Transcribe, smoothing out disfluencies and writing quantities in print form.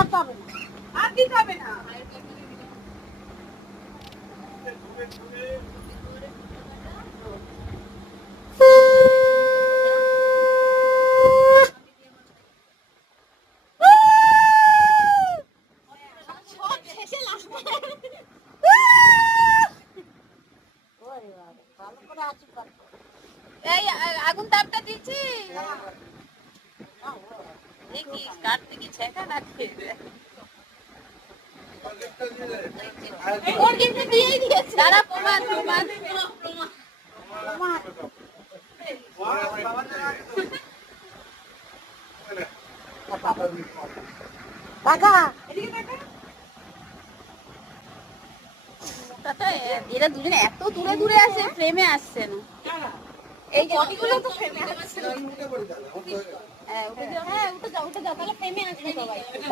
করতে হবে না, আর দিতে হবে না। এই আগুন তাপটা দিচ্ছি দেখি কার্তিক ছেঁকা রাখছে ওর কিন্তু দিয়েই দিয়েছে তারা প্রমাণ প্রমাণ কাকা এরা দুজনে এত দূরে দূরে আছে ফ্রেমে আসছে না এই ছবিগুলো তো ফ্রেমে আসছে হ্যাঁ উঠে যাও তাহলে ফ্রেমে আসবে সবাই